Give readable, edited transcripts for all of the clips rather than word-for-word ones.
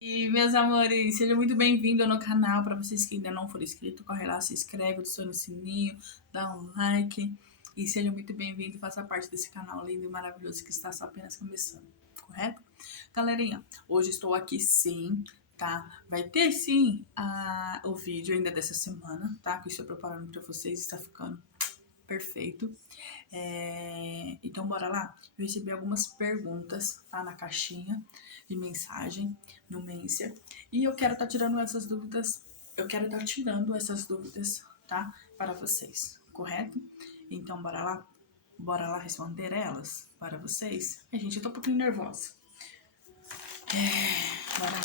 E, meus amores, seja muito bem-vindo no canal. Para vocês que ainda não foram inscritos, corre lá, se inscreve, adiciona o sininho, dá um like. E seja muito bem-vindo e faça parte desse canal lindo e maravilhoso que está só apenas começando, correto? Galerinha, hoje estou aqui sim, tá? Vai ter sim o vídeo ainda dessa semana, tá? Que eu estou preparando para vocês, está ficando perfeito. Então, bora lá? Eu recebi algumas perguntas, tá? Na caixinha de mensagem no Mensa. E eu quero estar tirando essas dúvidas. Eu quero estar tirando essas dúvidas, tá? Para vocês, correto? Então, bora lá? Bora lá responder elas para vocês? Gente, eu tô um pouquinho nervosa. Bora lá.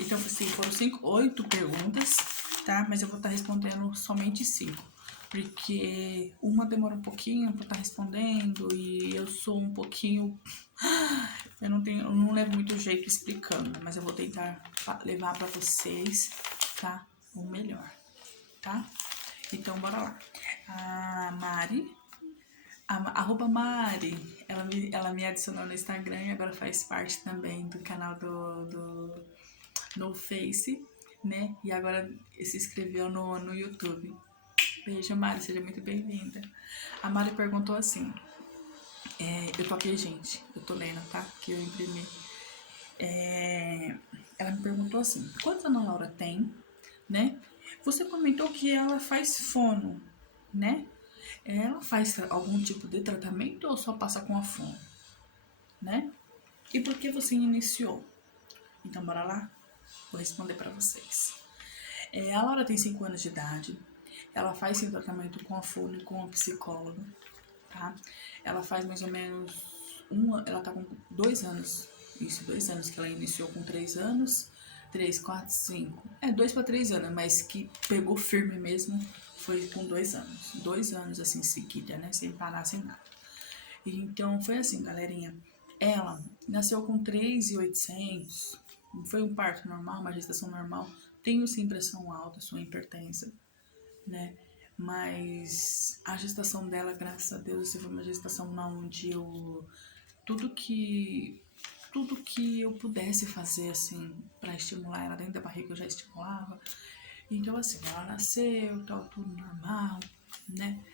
Então, assim, foram 8 perguntas, tá? Mas eu vou estar respondendo somente 5. Porque uma demora um pouquinho pra estar respondendo e eu sou um pouquinho... Eu não levo muito jeito explicando, mas eu vou tentar levar pra vocês, tá? O melhor, tá? Então, bora lá. A Mari, arroba Mari, ela me adicionou no Instagram e agora faz parte também do canal no Face, né? E agora se inscreveu no YouTube. Beijo, Mari, seja muito bem-vinda. A Mari perguntou assim, eu tô aqui, gente, eu tô lendo, tá? Que eu imprimi. Ela me perguntou assim, quantos anos a Laura tem, né? Você comentou que ela faz fono, né? Ela faz algum tipo de tratamento ou só passa com a fono, né? E por que você iniciou? Então, bora lá? Vou responder pra vocês. A Laura tem 5 anos de idade. Ela faz esse tratamento com a fono e com a psicóloga, tá? Ela faz mais ou menos ela tá com 2 anos. Isso, 2 anos que ela iniciou com 3 anos. 3, 4, 5. 2 para 3 anos, mas que pegou firme mesmo foi com 2 anos. 2 anos assim seguida, né? Sem parar, sem nada. Então foi assim, galerinha. Ela nasceu com 3.800. Foi um parto normal, uma gestação normal. Tenho sim pressão alta, sou hipertensa, né? Mas a gestação dela, graças a Deus, foi uma gestação onde eu tudo que tudo que eu pudesse fazer assim para estimular ela dentro da barriga eu já estimulava. Então assim, ela nasceu, tal, tudo normal, né?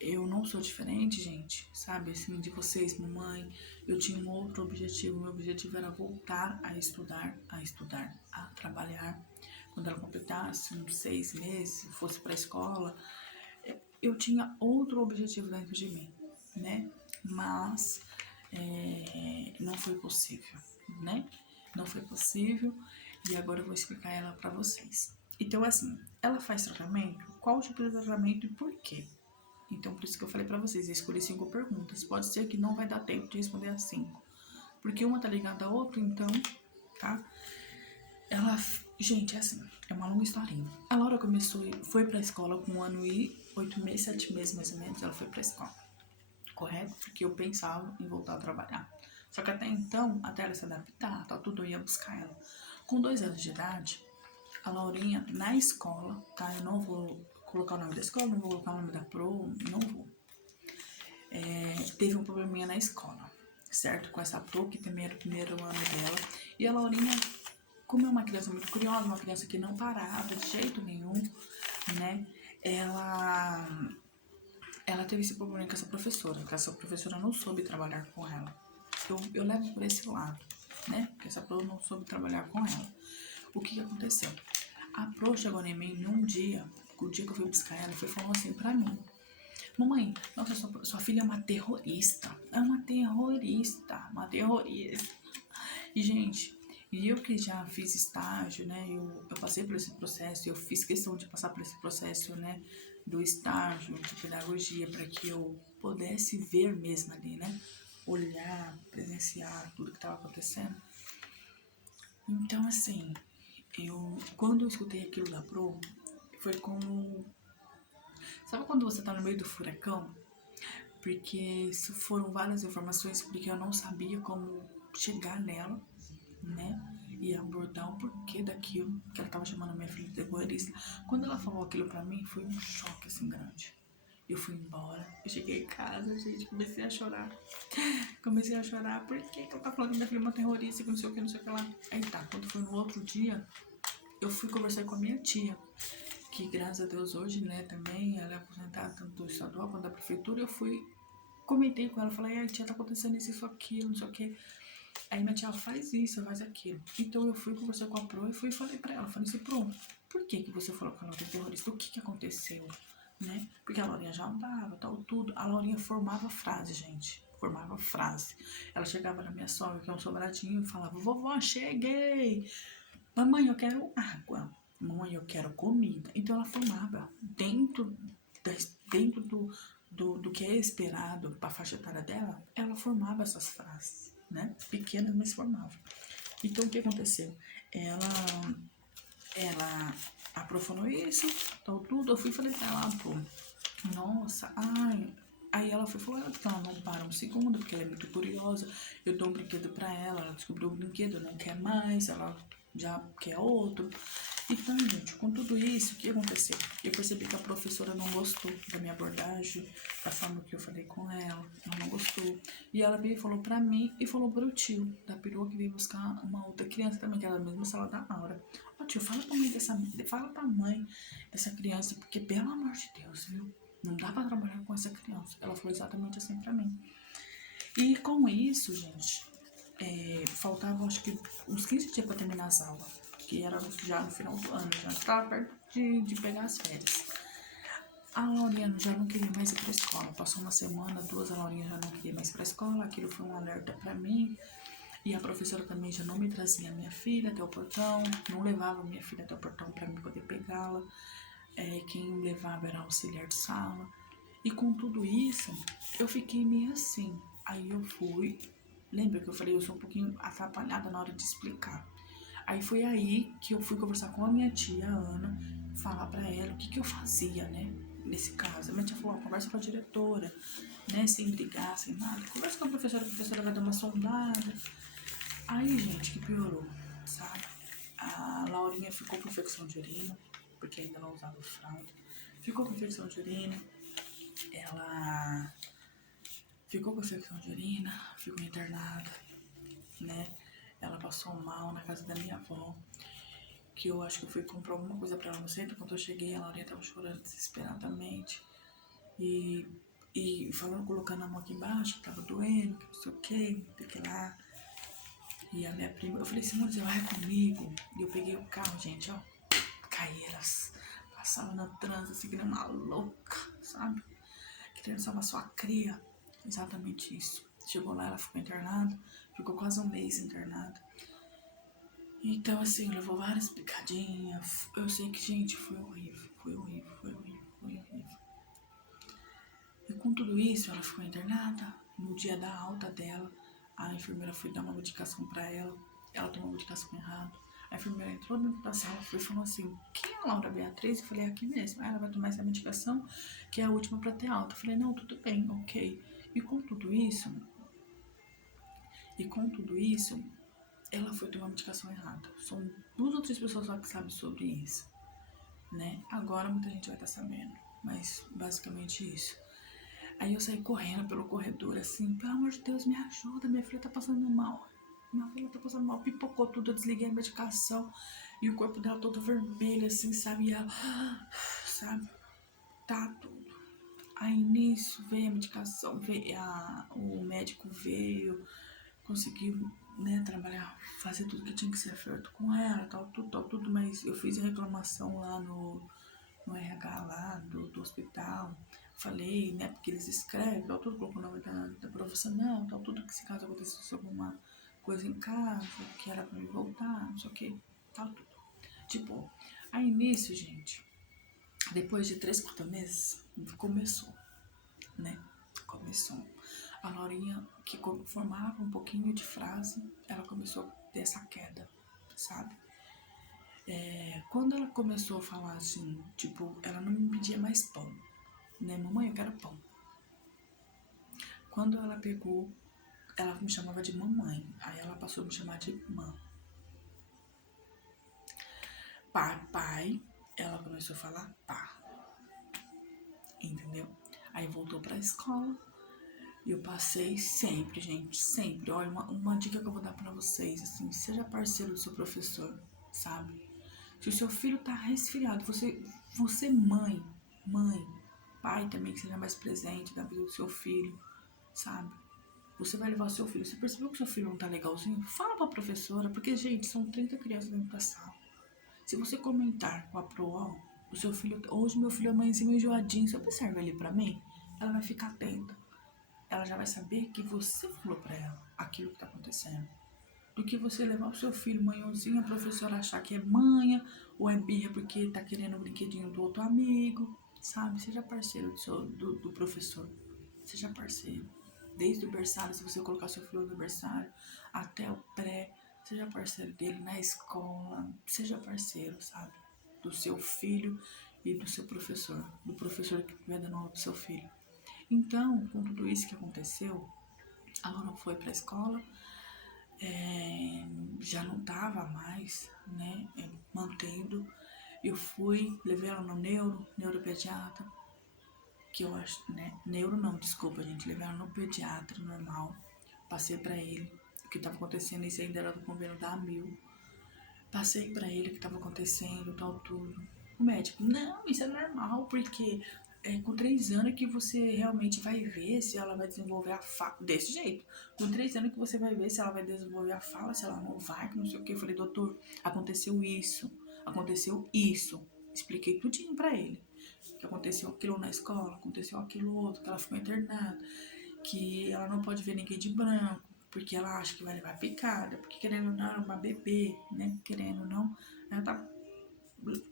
Eu não sou diferente, gente, sabe? Assim, de vocês, mamãe. Eu tinha um outro objetivo. Meu objetivo era voltar a trabalhar. Quando ela completasse uns 6 meses, fosse para a escola, eu tinha outro objetivo dentro de mim, né? Mas não foi possível, né? Não foi possível e agora eu vou explicar ela para vocês. Então, assim, ela faz tratamento? Qual tipo de tratamento e por quê? Então, por isso que eu falei pra vocês, eu escolhi 5 perguntas. Pode ser que não vai dar tempo de responder as 5. Porque uma tá ligada à outra, então, tá? Gente, é assim, é uma longa historinha. A Laura foi pra escola com 1 ano e 8 meses, 7 meses mais ou menos, ela foi pra escola. Correto? Porque eu pensava em voltar a trabalhar. Só que até então, até ela se adaptar, tá tudo, eu ia buscar ela. Com 2 anos de idade, a Laurinha, na escola, tá? Eu não vou colocar o nome da escola, não vou colocar o nome da pro, não vou. Teve um probleminha na escola, certo? Com essa pro, que também era o primeiro ano dela. E a Laurinha, como é uma criança muito curiosa, uma criança que não parava de jeito nenhum, né? Ela teve esse problema com essa professora, porque essa professora não soube trabalhar com ela. Eu levo por esse lado, né? Porque essa pro não soube trabalhar com ela. O que aconteceu? A pro chegou em mim num dia, o dia que eu fui buscar ela, foi falando assim pra mim: mamãe, nossa, sua filha é uma terrorista. É uma terrorista, uma terrorista. E, gente, eu que já fiz estágio, né? Eu passei por esse processo, eu fiz questão de passar por esse processo, né? Do estágio de pedagogia, para que eu pudesse ver mesmo ali, né? Olhar, presenciar tudo que estava acontecendo. Então, assim, quando eu escutei aquilo da Pro, foi como... Sabe quando você tá no meio do furacão? Porque foram várias informações, porque eu não sabia como chegar nela, né? E abordar o porquê daquilo, que ela tava chamando a minha filha de terrorista. Quando ela falou aquilo pra mim, foi um choque, assim, grande. Eu fui embora, eu cheguei em casa, gente, comecei a chorar. Comecei a chorar, por que ela tá falando que minha filha é uma terrorista, que não sei o que, não sei o que lá. Aí tá, quando foi no outro dia, eu fui conversar com a minha tia, que graças a Deus hoje, né, também, ela é aposentada tanto do estadual quanto da prefeitura, eu fui, comentei com ela, falei, ai tia, tá acontecendo isso, aquilo, não sei o que. Aí minha tia faz isso, faz aquilo. Então eu fui conversar com a Pro e fui e falei pra ela, falei assim, Pro, por que que você falou que a Laurinha é terrorista? O que que aconteceu? Né? Porque a Laurinha já andava, tal, tudo. A Laurinha formava frase, gente. Formava frase. Ela chegava na minha sogra, que é um sobradinho, e falava, vovó, cheguei. Mamãe, eu quero água. Mamãe, eu quero comida. Então ela formava dentro, dentro do que é esperado para a faixa etária dela, ela formava essas frases, né? Pequenas, mas formava. Então o que aconteceu? Ela aprofundou isso, então tudo. Eu fui e falei pra ela, pô, nossa, ai. Aí ela foi falou que ela não para um segundo, porque ela é muito curiosa. Eu dou um brinquedo pra ela, ela descobriu o brinquedo, não quer mais, ela já quer outro. Então, gente, com tudo isso, o que aconteceu? Eu percebi que a professora não gostou da minha abordagem, da forma que eu falei com ela, ela não gostou. E ela veio e falou pra mim e falou pro tio da perua que veio buscar uma outra criança também, que era da mesma sala da Aura. Ó, tio, fala pra mãe dessa criança, porque pelo amor de Deus, viu? Não dá pra trabalhar com essa criança. Ela falou exatamente assim pra mim. E com isso, gente, faltavam acho que uns 15 dias pra terminar as aulas, que era já no final do ano, já estava perto de pegar as férias. A Laurinha já não queria mais ir pra escola. Passou uma semana, duas, a Laurinha já não queria mais ir pra escola. Aquilo foi um alerta pra mim. E a professora também já não me trazia minha filha até o portão, não levava minha filha até o portão para mim poder pegá-la. Quem levava era auxiliar de sala. E com tudo isso, eu fiquei meio assim. Aí eu fui. Lembra que eu falei, eu sou um pouquinho atrapalhada na hora de explicar. Aí foi aí que eu fui conversar com a minha tia, a Ana, falar pra ela o que que eu fazia, né? Nesse caso. A minha tia falou, conversa com a diretora, né? Sem brigar, sem nada. Conversa com a professora vai dar uma sondada. Aí, gente, que piorou, sabe? A Laurinha ficou com infecção de urina, porque ainda não usava fralda. Ficou com infecção de urina. Ela ficou com infecção de urina, ficou internada, né? Ela passou mal na casa da minha avó, que eu acho que eu fui comprar alguma coisa pra ela no centro. Quando eu cheguei, a Laurinha tava chorando desesperadamente. E falando, colocando a mão aqui embaixo, que tava doendo, que não sei o que lá. E a minha prima, eu falei, Simone, você vai comigo? E eu peguei o carro, gente, ó, caíras. Passava no trânsito, assim, que nem uma louca, sabe? Querendo salvar sua cria. Exatamente isso. Chegou lá, ela ficou internada, ficou quase um mês internada. Então, assim, levou várias picadinhas. Eu sei que, gente, foi horrível, foi horrível, foi horrível, foi horrível. E com tudo isso, ela ficou internada. No dia da alta dela, a enfermeira foi dar uma medicação pra ela. Ela tomou a medicação errada. A enfermeira entrou dentro da sala e falou assim, quem é a Laura Beatriz? Eu falei, aqui mesmo. Ela vai tomar essa medicação, que é a última pra ter alta. Eu falei, não, tudo bem, ok. E com tudo isso, ela foi tomar a medicação errada. São duas ou três pessoas lá que sabem sobre isso, né? Agora muita gente vai estar sabendo, mas basicamente isso. Aí eu saí correndo pelo corredor, assim, pelo amor de Deus, me ajuda, minha filha tá passando mal. Minha filha tá passando mal, pipocou tudo, eu desliguei a medicação e o corpo dela todo vermelho, assim, sabe? E ela, sabe? Tá tudo. Aí nisso veio a medicação, o médico veio, conseguiu, né, trabalhar, fazer tudo que tinha que ser feito com ela, tal, tudo, mas eu fiz a reclamação lá no RH lá do hospital. Falei, né, porque eles escrevem, tal, tudo, colocou o nome da profissional, tal, tudo que se caso acontecesse alguma coisa em casa, que era pra me voltar, não sei o que, tal, tudo. Tipo, aí nisso, gente, depois de 3, 4 meses, começou, né, começou. A Laurinha, que formava um pouquinho de frase, ela começou a ter essa queda, sabe? Quando ela começou a falar assim, tipo, ela não me pedia mais pão, né? Mamãe, eu quero pão. Quando ela pegou, ela me chamava de mamãe. Aí ela passou a me chamar de mãe. Papai, ela começou a falar pá. Entendeu? Aí voltou pra escola. E eu passei sempre, gente, sempre. Olha, uma dica que eu vou dar pra vocês, assim, seja parceiro do seu professor, sabe? Se o seu filho tá resfriado, você mãe, pai também, que seja mais presente na vida do seu filho, sabe? Você vai levar o seu filho. Você percebeu que o seu filho não tá legalzinho? Fala pra professora, porque, gente, são 30 crianças dentro da sala. Se você comentar com a PROAL, o seu filho, hoje meu filho amanheceu enjoadinho, você observa ele pra mim, ela vai ficar atenta. Ela já vai saber que você falou pra ela aquilo que tá acontecendo. Do que você levar o seu filho manhãozinho, a professora achar que é manha, ou é birra porque tá querendo o brinquedinho do outro amigo, sabe? Seja parceiro do professor. Seja parceiro. Desde o berçário, se você colocar seu filho no berçário, até o pré, seja parceiro dele na escola, seja parceiro, sabe? Do seu filho e do seu professor, do professor que estiver dando aula do seu filho. Então, com tudo isso que aconteceu, a Laura foi pra escola, já não tava mais, né, mantendo. Eu fui, levei ela no neuropediatra, que eu acho, né, neuro não, desculpa, gente, levei ela no pediatra normal, passei pra ele o que tava acontecendo, isso ainda era do convênio da AMIL, passei pra ele o que tava acontecendo, tal, tudo. O médico, não, isso é normal, porque é com 3 anos que você realmente vai ver se ela vai desenvolver a fala, desse jeito. Com 3 anos que você vai ver se ela vai desenvolver a fala, se ela não vai, que não sei o que. Eu falei, doutor, aconteceu isso. Expliquei tudinho pra ele. Que aconteceu aquilo na escola, aconteceu aquilo outro, que ela ficou internada, que ela não pode ver ninguém de branco, porque ela acha que vai levar picada, porque querendo ou não, era uma bebê, né? Querendo ou não, ela tá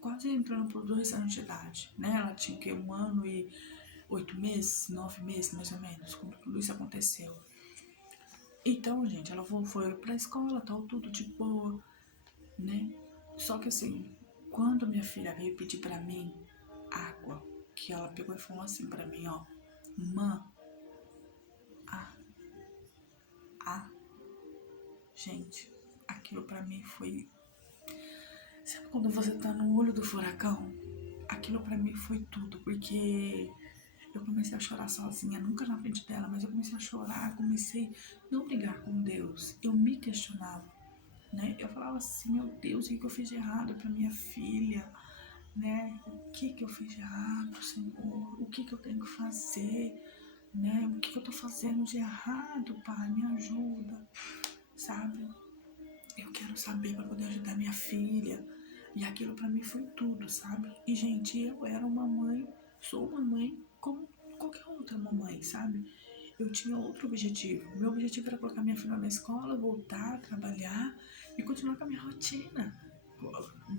quase entrando por 2 anos de idade, né? Ela tinha que 1 ano e 8 meses, 9 meses mais ou menos, quando tudo isso aconteceu. Então, gente, ela foi pra escola, tal, tudo de boa, né? Só que assim, quando minha filha veio pedir pra mim água, que ela pegou e falou assim pra mim, ó, mãe, ah, gente, aquilo pra mim foi... Sabe quando você tá no olho do furacão? Aquilo pra mim foi tudo, porque eu comecei a chorar sozinha, nunca na frente dela, mas eu comecei a chorar, comecei a não brigar com Deus, eu me questionava, né? Eu falava assim, meu Deus, o que eu fiz de errado pra minha filha, né? O que eu fiz de errado, Senhor? O que eu tenho que fazer, né? O que eu tô fazendo de errado, Pai? Me ajuda, sabe? Eu quero saber para poder ajudar minha filha. E aquilo para mim foi tudo, sabe? E, gente, eu era uma mãe, sou uma mãe como qualquer outra mamãe, sabe? Eu tinha outro objetivo. Meu objetivo era colocar minha filha na escola, voltar, trabalhar e continuar com a minha rotina.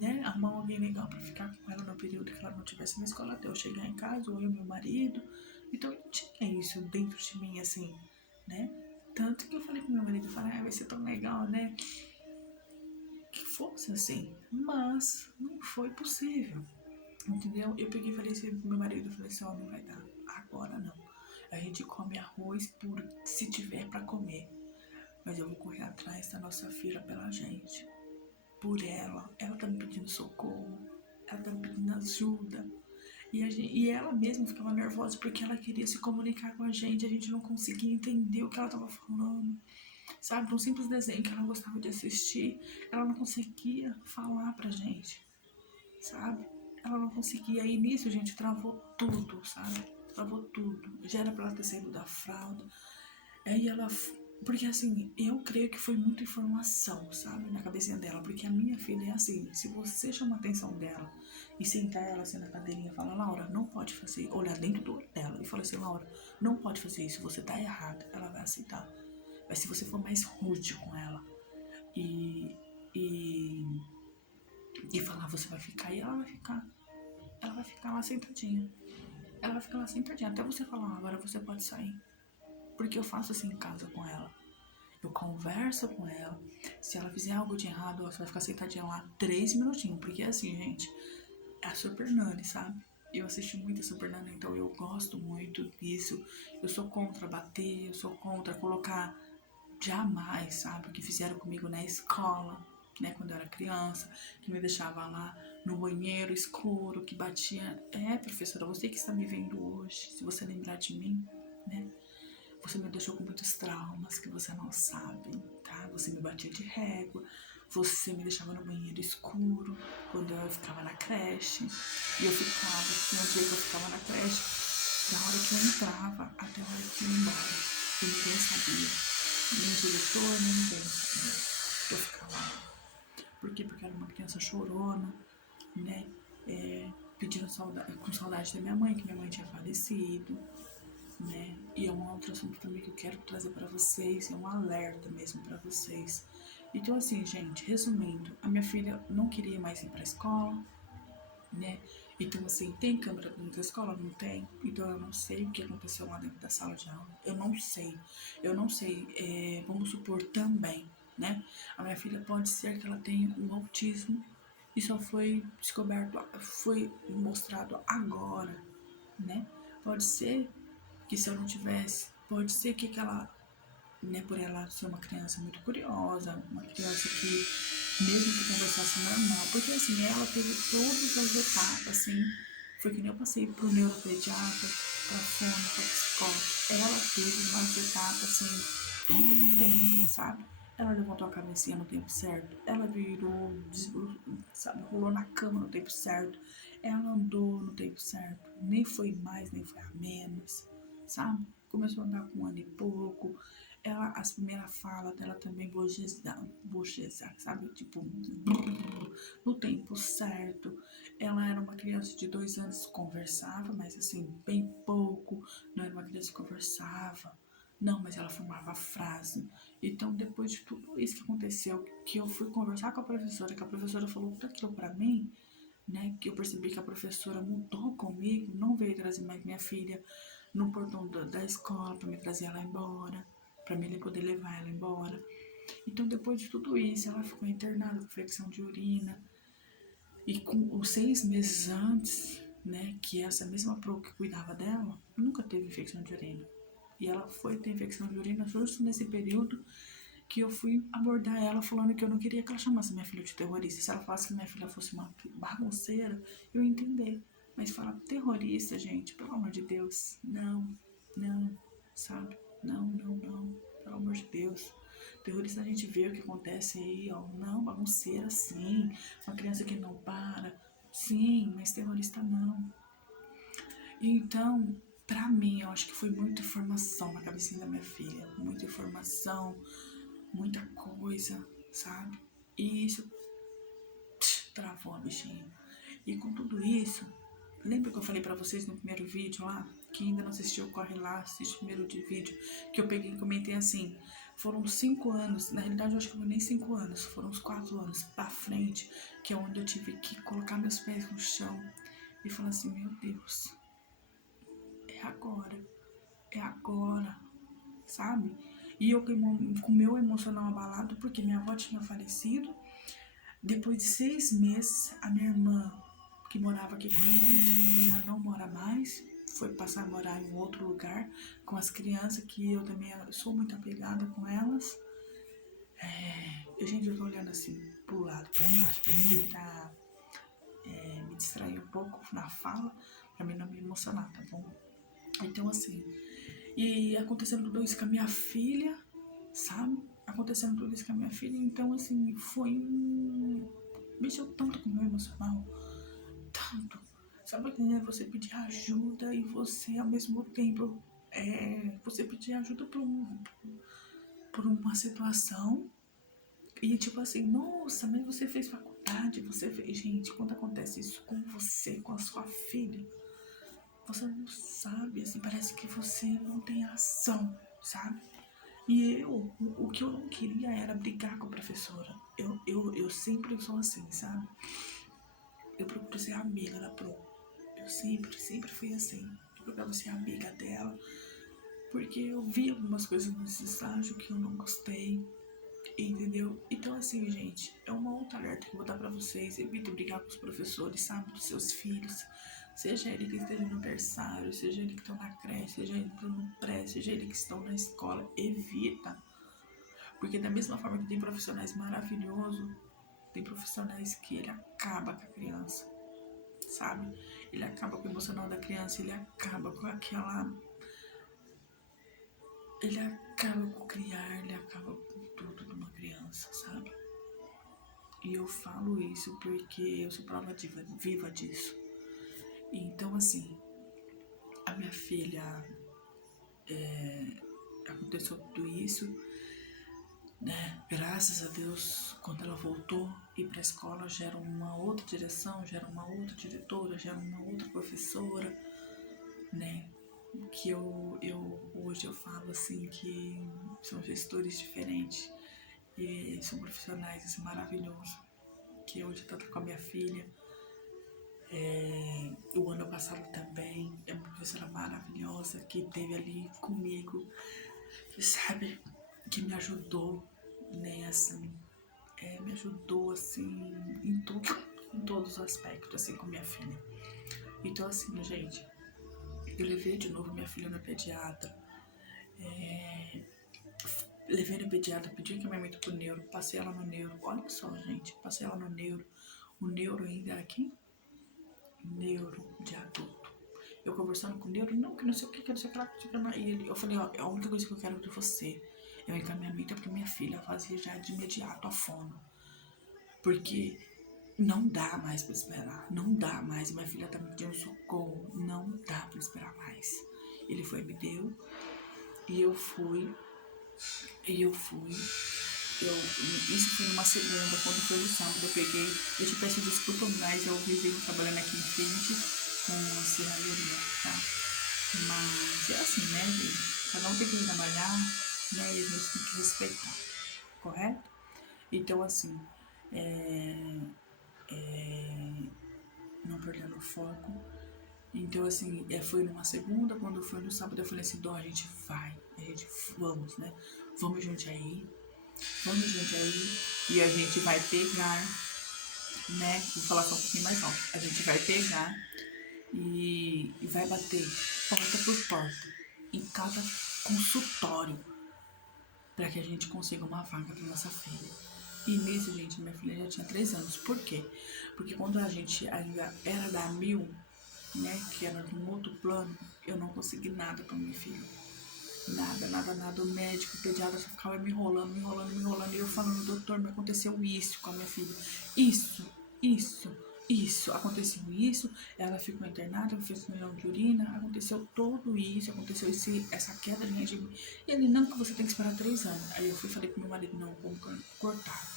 Né? Arrumar alguém legal para ficar com ela no período que ela não estivesse na escola até eu chegar em casa, ou eu e meu marido. Então eu não tinha isso dentro de mim, assim, né? Tanto que eu falei pro meu marido, vai ser tão legal, né? Que fosse assim, mas não foi possível, entendeu? Eu peguei e falei assim pro meu marido, falei assim, ó, não vai dar, agora não. A gente come arroz por se tiver para comer, mas eu vou correr atrás da nossa filha pela gente, por ela tá me pedindo socorro, ela tá me pedindo ajuda. E ela mesma ficava nervosa porque ela queria se comunicar com a gente não conseguia entender o que ela tava falando. Sabe, um simples desenho que ela gostava de assistir, ela não conseguia falar pra gente, sabe? Ela não conseguia, e nisso, gente, travou tudo, sabe? Travou tudo. Já era pra ela ter saído da fralda. Aí ela... Porque, assim, eu creio que foi muita informação, sabe? Na cabecinha dela. Porque a minha filha é assim, se você chama a atenção dela e sentar ela assim na cadeirinha e falar, Laura, não pode fazer... Olhar dentro do olho dela e falar assim, Laura, não pode fazer isso, você tá errada. Ela vai aceitar. Mas se você for mais rude com ela e, e, e falar, você vai ficar, e ela vai ficar. Ela vai ficar lá sentadinha. Ela vai ficar lá sentadinha. Até você falar, agora você pode sair. Porque eu faço assim em casa com ela. Eu converso com ela. Se ela fizer algo de errado, você vai ficar sentadinha lá 3 minutinhos. Porque assim, gente, é a Super Nani, sabe? Eu assisti muito a Super Nani, então eu gosto muito disso. Eu sou contra bater, eu sou contra colocar jamais, sabe? O que fizeram comigo na escola, né, quando eu era criança, que me deixava lá no banheiro escuro, que batia. Professora, você que está me vendo hoje, se você lembrar de mim, né, você me deixou com muitos traumas que você não sabe, tá? Você me batia de régua, você me deixava no banheiro escuro quando eu ficava na creche. E eu ficava, tinha um dia que eu ficava na creche, da hora que eu entrava até a hora que eu ia embora. E ninguém sabia, nem o diretor, nem ninguém sabia. Eu ficava lá. Por quê? Porque eu era uma criança chorona, né? Pedindo com saudade da minha mãe, que minha mãe tinha falecido, né? E é um outro assunto também que eu quero trazer para vocês, é um alerta mesmo para vocês. Então, assim, gente, resumindo, a minha filha não queria mais ir para a escola, né? Então, assim, tem câmera dentro da escola? Não tem. Então, eu não sei o que aconteceu lá dentro da sala de aula. Eu não sei. Vamos supor também, né? A minha filha pode ser que ela tenha um autismo e só foi descoberto, foi mostrado agora, né? Pode ser que se eu não tivesse, pode ser que aquela, né, por ela ser uma criança muito curiosa, uma criança que, mesmo que conversasse normal, porque assim, ela teve todas as etapas, assim, foi que nem eu passei pro neuropediatra, pra fono, pra psicóloga, ela teve umas etapas, assim, tudo no tempo, sabe? Ela levantou a cabecinha no tempo certo, ela virou, sabe, rolou na cama no tempo certo, ela andou no tempo certo, nem foi mais, nem foi a menos, sabe? Começou a andar com 1 ano e pouco, ela, as primeiras falas dela também bochezar, sabe? Tipo, no tempo certo. Ela era uma criança de 2 anos, conversava, mas assim, bem pouco. Não era uma criança que conversava. Não, mas ela formava frase. Então, depois de tudo isso que aconteceu, que eu fui conversar com a professora, que a professora falou aquilo pra mim, né? Que eu percebi que a professora mudou comigo, não veio trazer mais minha filha no portão da escola para me trazer ela embora, para mim poder levar ela embora. Então, depois de tudo isso, ela ficou internada com infecção de urina. E com os 6 meses antes, né, que essa mesma pro que cuidava dela, nunca teve infecção de urina. E ela foi ter infecção de urina justo nesse período que eu fui abordar ela falando que eu não queria que ela chamasse minha filha de terrorista. Se ela falasse que minha filha fosse uma bagunceira, eu ia entender. Mas falar terrorista, gente, pelo amor de Deus, não, não, sabe? Não, não, não, pelo amor de Deus. Terrorista a gente vê o que acontece aí, ó. Não, bagunceira sim, uma criança que não para, sim, mas terrorista não. Então, pra mim, eu acho que foi muita informação na cabecinha da minha filha. Muita informação, muita coisa, sabe? E isso travou a bichinha. E com tudo isso, lembra que eu falei pra vocês no primeiro vídeo lá? Que ainda não assistiu, corre lá, assiste o primeiro vídeo. Que eu peguei e comentei assim, foram 5 anos, na realidade eu acho que não nem 5 anos, foram uns 4 anos pra frente, que é onde eu tive que colocar meus pés no chão e falar assim, meu Deus, é agora, sabe? E eu com o meu emocional abalado, porque minha avó tinha falecido. Depois de 6 meses, a minha irmã, que morava aqui comigo, já não mora mais, foi passar a morar em outro lugar com as crianças, que eu também sou muito apegada com elas. Gente, eu tô olhando assim pro lado, pra baixo, pra tentar me distrair um pouco na fala, pra mim não me emocionar, tá bom? Então, assim, e acontecendo tudo isso com a minha filha, sabe? Acontecendo tudo isso com a minha filha, então, assim, mexeu tanto com o meu emocional, tanto. Sabe quando é você pedir ajuda e você, ao mesmo tempo, você pedir ajuda por uma situação e, tipo assim, nossa, mas você fez faculdade, você fez... Gente, quando acontece isso com você, com a sua filha, você não sabe, assim, parece que você não tem ação, sabe? E o que eu não queria era brigar com a professora. Eu sempre sou assim, sabe? Eu procuro ser amiga da Pro. Eu sempre fui assim. Eu procurava ser amiga dela. Porque eu vi algumas coisas nesse estágio que eu não gostei. Entendeu? Então, assim, gente, é uma outra alerta que eu vou dar pra vocês. Evite brigar com os professores, sabe? Dos seus filhos. Seja ele que esteja no berçário, seja ele que está na creche, seja ele que está no pré, seja ele que estão na escola. Evita. Porque da mesma forma que tem profissionais maravilhosos, Tem profissionais que ele acaba com a criança, sabe? Ele acaba com o emocional da criança, ele acaba com aquela... Ele acaba com o criar, ele acaba com tudo de uma criança, sabe? E eu falo isso porque eu sou prova viva disso. Então, assim, a minha filha, aconteceu tudo isso, né? Graças a Deus, quando ela voltou, ir para a escola já era uma outra direção, já era uma outra diretora, já era uma outra professora, né? Que hoje eu falo assim que são gestores diferentes e são profissionais maravilhosos, que hoje eu tô com a minha filha. O ano passado também é uma professora maravilhosa que esteve ali comigo, sabe, que me ajudou, né, assim, me ajudou, assim, em todos os aspectos, assim, com minha filha. Então, assim, gente, eu levei de novo minha filha na pediatra, levei no pediatra, pedi encaminhamento pro neuro, passei ela no neuro, olha só, gente, passei ela no neuro, o neuro ainda era quem? Neuro de adulto. Eu conversando com o neuro, não, que não sei o que não sei o que lá, e ele, eu falei, ó, a única coisa que eu quero de você é o encaminhamento, porque minha filha fazia já de imediato a fono, porque não dá mais pra esperar, não dá mais, minha filha tá me pedindo socorro, não dá pra esperar mais. Ele foi, me deu, e eu fui, isso foi numa segunda, quando foi no sábado eu peguei, eu te peço desculpa, mas eu vivo trabalhando aqui em frente com serralheria, tá? Mas é assim, né, gente? Cada um tem que ir trabalhar, né, e a gente tem que respeitar, correto? Então, assim, não perdendo o foco. Então, assim, foi numa segunda, quando foi no sábado eu falei assim, Dó, a gente vamos, né? Vamos junto aí, e a gente vai pegar, né? Vou falar só um pouquinho mais alto. A gente vai pegar e vai bater porta por porta em cada consultório para que a gente consiga uma vaga para nossa filha. E nisso, gente, minha filha já tinha 3 anos. Por quê? Porque quando a gente ainda era da Mil, né, que era de um outro plano, eu não consegui nada para minha filha. Nada. O médico, o pediatra só ficava me enrolando. E eu falando, doutor, me aconteceu isso com a minha filha. Isso. Aconteceu isso. Ela ficou internada, fez milhão de urina. Aconteceu tudo isso. Aconteceu essa queda de regime. E ele, não, que você tem que esperar 3 anos. Aí eu falei pro meu marido, não, vamos cortar.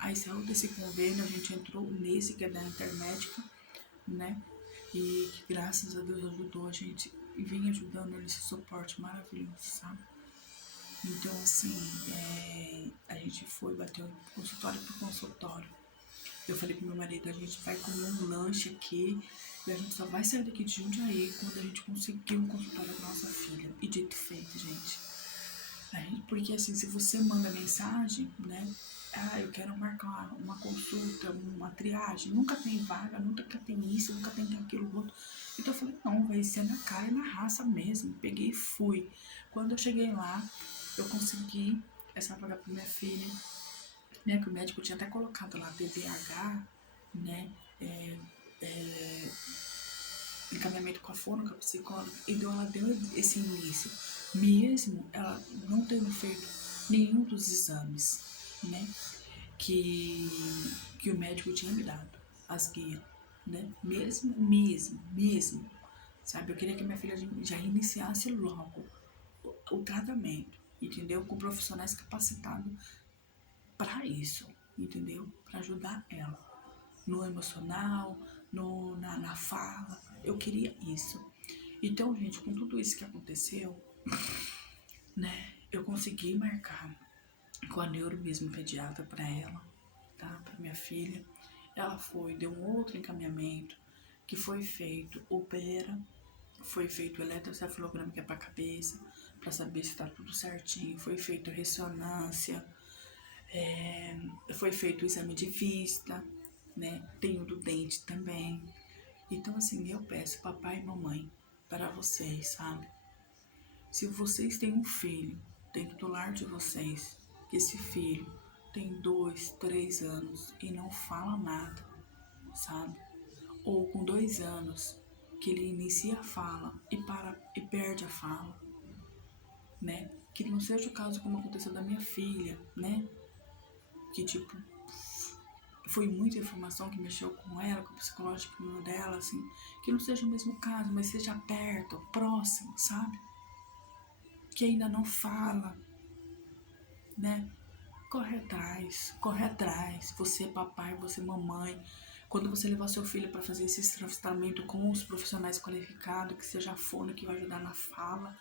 Aí saiu desse convênio, a gente entrou nesse que é da Intermédica, né? E que graças a Deus ajudou a gente e vem ajudando nesse suporte maravilhoso, sabe? Então, assim, a gente foi, bateu consultório por consultório. Eu falei pro meu marido, a gente vai comer um lanche aqui e a gente só vai sair daqui de Jundiaí quando a gente conseguir um consultório da nossa filha. E dito e feito, gente. Porque assim, se você manda mensagem, né? Eu quero marcar uma consulta, uma triagem. Nunca tem vaga, nunca tem isso, nunca tem aquilo outro. Então eu falei, não, vai ser na cara e na raça mesmo. Peguei e fui. Quando eu cheguei lá, eu consegui essa vaga pra minha filha, né? Que o médico tinha até colocado lá, TDAH, né? Encaminhamento com a fono, com a psicóloga. Então ela deu esse início. Mesmo ela não tendo feito nenhum dos exames, né? Que o médico tinha me dado, as guias, né? Mesmo. Sabe? Eu queria que minha filha já iniciasse logo o tratamento, entendeu? Com profissionais capacitados para isso, entendeu? Para ajudar ela no emocional, na fala. Eu queria isso. Então, gente, com tudo isso que aconteceu, né? Eu consegui marcar com a neuro mesmo pediatra para ela, tá? Para minha filha. Ela foi, deu um outro encaminhamento que foi feito, foi feito eletrocefalograma que é para cabeça, para saber se tá tudo certinho, foi feito ressonância, foi feito o exame de vista, né? Tem o do dente também. Então, assim, eu peço, papai e mamãe, para vocês, sabe? Se vocês têm um filho dentro do lar de vocês, que esse filho tem 2, 3 anos e não fala nada, sabe? Ou com 2 anos que ele inicia a fala e perde a fala, né? Que não seja o caso como aconteceu da minha filha, né? Que tipo, foi muita informação que mexeu com ela, com o psicológico dela, assim. Que não seja o mesmo caso, mas seja perto, próximo, sabe? Que ainda não fala, né? Corre atrás. Você papai, você mamãe. Quando você levar seu filho para fazer esse tratamento com os profissionais qualificados, que seja fono, que vai ajudar na fala,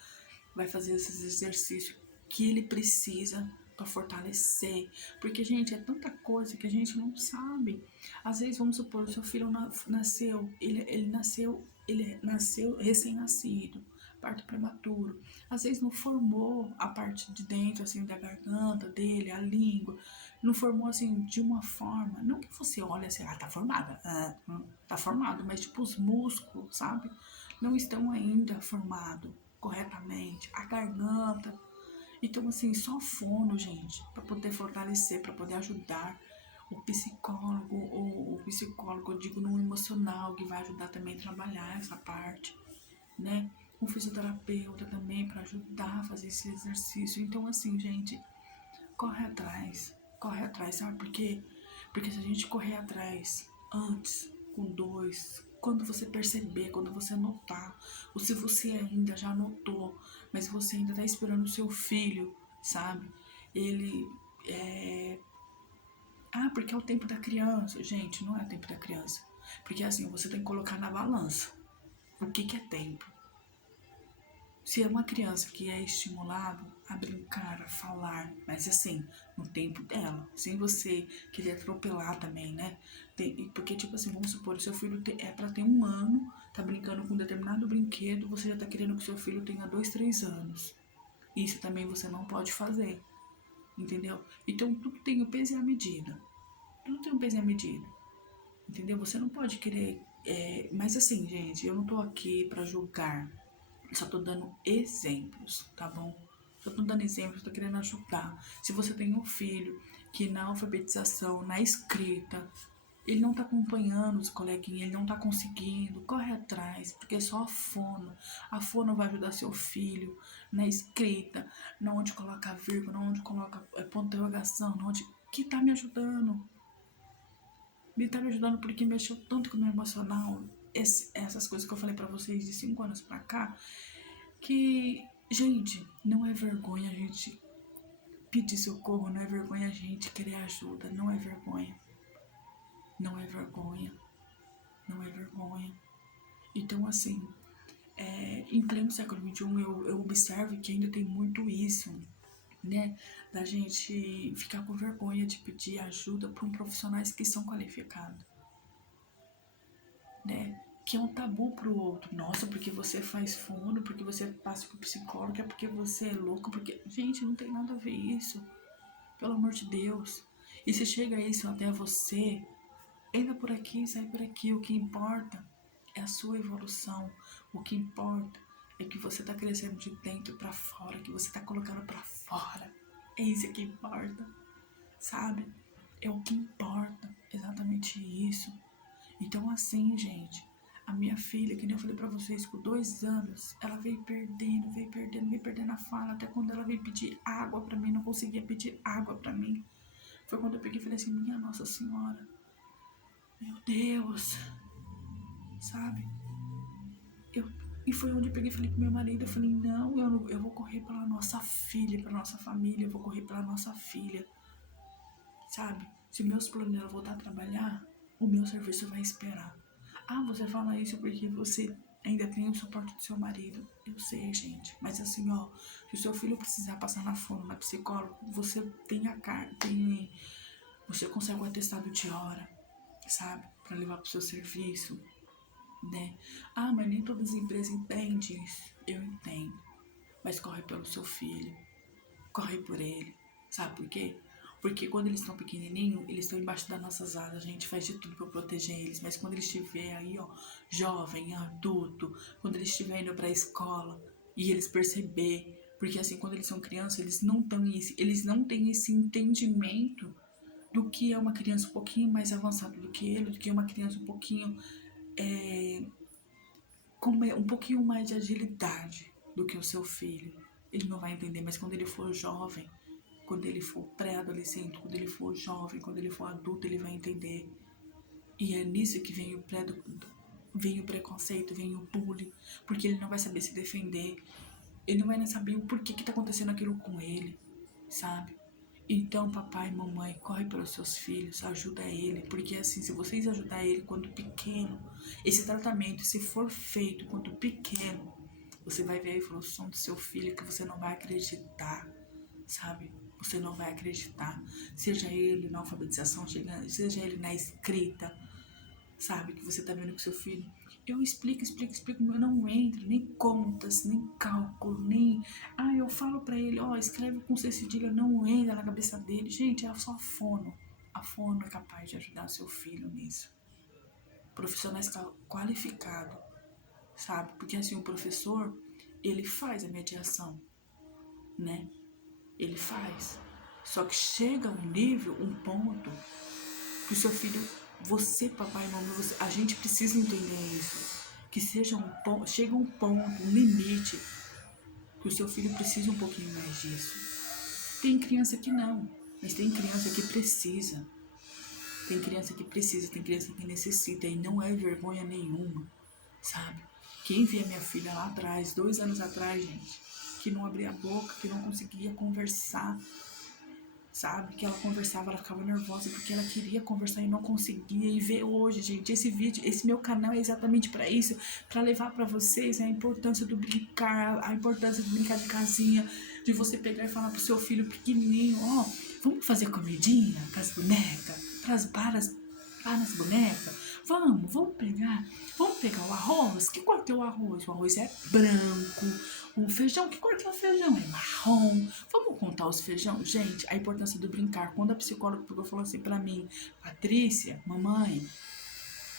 vai fazer esses exercícios que ele precisa para fortalecer. Porque, gente, é tanta coisa que a gente não sabe. Às vezes, vamos supor, o seu filho nasceu, ele nasceu recém-nascido, parto prematuro. Às vezes não formou a parte de dentro, assim, da garganta dele, a língua. Não formou, assim, de uma forma. Não que você olhe assim, tá formada. Tá formado, mas tipo os músculos, sabe? Não estão ainda formados corretamente. A garganta. Então, assim, só fono, gente, para poder fortalecer, para poder ajudar o psicólogo, eu digo, no emocional, que vai ajudar também a trabalhar essa parte, né? Um fisioterapeuta também para ajudar a fazer esse exercício. Então, assim, gente, corre atrás, sabe por quê? Porque se a gente correr atrás antes, com 2, quando você perceber, quando você notar, ou se você ainda já notou, mas você ainda tá esperando o seu filho, sabe? Ele porque é o tempo da criança. Gente, não é o tempo da criança. Porque assim, você tem que colocar na balança. O que é tempo? Se é uma criança que é estimulado a brincar, a falar, mas assim, no tempo dela, sem você querer atropelar também, né? Porque, tipo assim, vamos supor, o seu filho é pra ter 1 ano, tá brincando com um determinado brinquedo, você já tá querendo que o seu filho tenha 2, 3 anos. Isso também você não pode fazer, entendeu? Então, tudo tem o peso e a medida. Tudo tem o peso e a medida, entendeu? Você não pode querer... mas assim, gente, eu não tô aqui pra julgar. Só tô dando exemplos, tá bom? Só tô dando exemplos, tô querendo ajudar. Se você tem um filho que na alfabetização, na escrita, ele não tá acompanhando os coleguinhas, ele não tá conseguindo, corre atrás, porque é só a fono vai ajudar seu filho na escrita, na onde coloca vírgula, na onde coloca ponto de interrogação, na onde... que tá me ajudando. Me tá me ajudando porque mexeu tanto com o meu emocional, essas coisas que eu falei pra vocês de 5 anos pra cá, que, gente, não é vergonha a gente pedir socorro, não é vergonha a gente querer ajuda, não é vergonha. Não é vergonha. Não é vergonha. Então, assim, em pleno século XXI, eu observo que ainda tem muito isso, né? Da gente ficar com vergonha de pedir ajuda para profissionais que são qualificados, né? Que é um tabu pro outro. Nossa, porque você faz fono, porque você passa com psicólogo, é porque você é louco, porque... Gente, não tem nada a ver isso. Pelo amor de Deus. E se chega isso até você, entra por aqui, sai por aqui. O que importa é a sua evolução. O que importa é que você tá crescendo de dentro pra fora, que você tá colocando pra fora. É isso que importa, sabe? É o que importa, exatamente isso. Então, assim, gente, a minha filha, que nem eu falei pra vocês, com 2 anos, ela veio perdendo a fala, até quando ela veio pedir água pra mim, não conseguia pedir água pra mim. Foi quando eu peguei e falei assim, minha Nossa Senhora, meu Deus, sabe? E foi onde eu peguei e falei pro meu marido, eu falei, não, eu vou correr pela nossa filha, pela nossa família, eu vou correr pela nossa filha, sabe? Se meus planos voltar a trabalhar, o meu serviço vai esperar. Você fala isso porque você ainda tem o suporte do seu marido. Eu sei, gente. Mas assim, ó, se o seu filho precisar passar na fono, na psicóloga, você tem a carta, você consegue o atestado de hora, sabe? Pra levar pro seu serviço, né? Mas nem todas as empresas entendem isso. Eu entendo. Mas corre pelo seu filho. Corre por ele. Sabe por quê? Porque quando eles estão pequenininhos, eles estão embaixo das nossas asas, a gente faz de tudo para proteger eles. Mas quando eles estiverem aí, ó, jovem, adulto, quando eles estiverem indo para a escola e eles perceber, porque assim, quando eles são crianças, eles não têm esse entendimento do que é uma criança um pouquinho mais avançada do que ele, do que uma criança um pouquinho com um pouquinho mais de agilidade do que o seu filho. Ele não vai entender, mas quando ele for jovem, quando ele for pré-adolescente, quando ele for jovem, quando ele for adulto, ele vai entender. E é nisso que vem o preconceito, vem o bullying, porque ele não vai saber se defender, ele não vai saber o porquê que tá acontecendo aquilo com ele, sabe? Então, papai e mamãe, corre pelos seus filhos, ajuda ele, porque assim, se vocês ajudar ele quando pequeno, esse tratamento, se for feito quando pequeno, você vai ver a evolução do seu filho que você não vai acreditar, sabe? Você não vai acreditar, seja ele na alfabetização, seja ele na escrita, sabe? Que você tá vendo com seu filho. Eu explico, mas não entra, nem contas, nem cálculo, nem... eu falo pra ele, escreve com C cedilha, não entra na cabeça dele. Gente, é só a fono. A fono é capaz de ajudar seu filho nisso. Profissionais qualificados, sabe? Porque assim, o professor, ele faz a mediação, né? Ele faz. Só que chega um nível, um ponto, que o seu filho, você, papai e mamãe, a gente precisa entender isso. Que chega um ponto, um limite, que o seu filho precisa um pouquinho mais disso. Tem criança que não, mas tem criança que precisa. Tem criança que precisa, tem criança que necessita, e não é vergonha nenhuma, sabe? Quem via minha filha lá atrás, 2 anos atrás, gente, que não abria a boca, que não conseguia conversar, sabe? Que ela conversava, ela ficava nervosa porque ela queria conversar e não conseguia. E ver hoje, gente, esse vídeo, esse meu canal é exatamente para isso, para levar para vocês a importância do brincar, a importância de brincar de casinha, de você pegar e falar pro seu filho pequenininho, vamos fazer comidinha com as bonecas, pras baras bonecas. Vamos pegar o arroz. Que cor que é o arroz? O arroz é branco. O feijão, que cor que é o feijão? É marrom. Vamos contar os feijão? Gente, a importância do brincar. Quando a psicóloga falou assim pra mim, Patrícia, mamãe,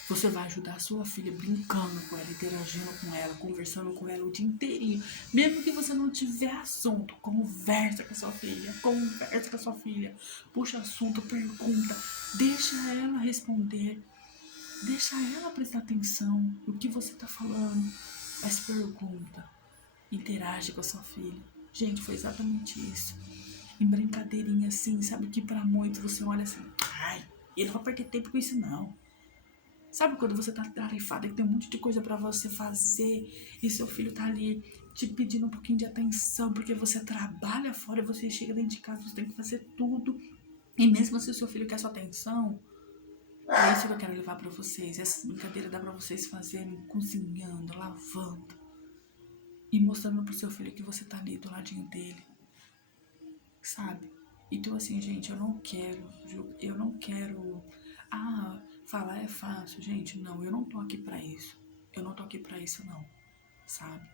você vai ajudar a sua filha brincando com ela, interagindo com ela, conversando com ela o dia inteirinho. Mesmo que você não tiver assunto, conversa com a sua filha. Puxa assunto, pergunta, deixa ela responder. Deixa ela prestar atenção no que você tá falando. Faz pergunta. Interage com a sua filha. Gente, foi exatamente isso. Em brincadeirinha assim, sabe que pra muito você olha assim, ele não vai perder tempo com isso não. Sabe quando você tá tarefada, que tem um monte de coisa pra você fazer e seu filho tá ali te pedindo um pouquinho de atenção porque você trabalha fora e você chega dentro de casa, você tem que fazer tudo. E mesmo se o seu filho quer sua atenção, é isso que eu quero levar pra vocês. Essa brincadeira dá pra vocês fazerem cozinhando, lavando e mostrando pro seu filho que você tá ali do ladinho dele, sabe? Então assim, gente, eu não quero falar é fácil, gente, não, eu não tô aqui pra isso. Eu não tô aqui pra isso não, sabe?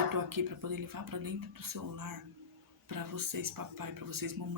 Eu tô aqui pra poder levar pra dentro do seu lar, pra vocês, papai, pra vocês, mamãe,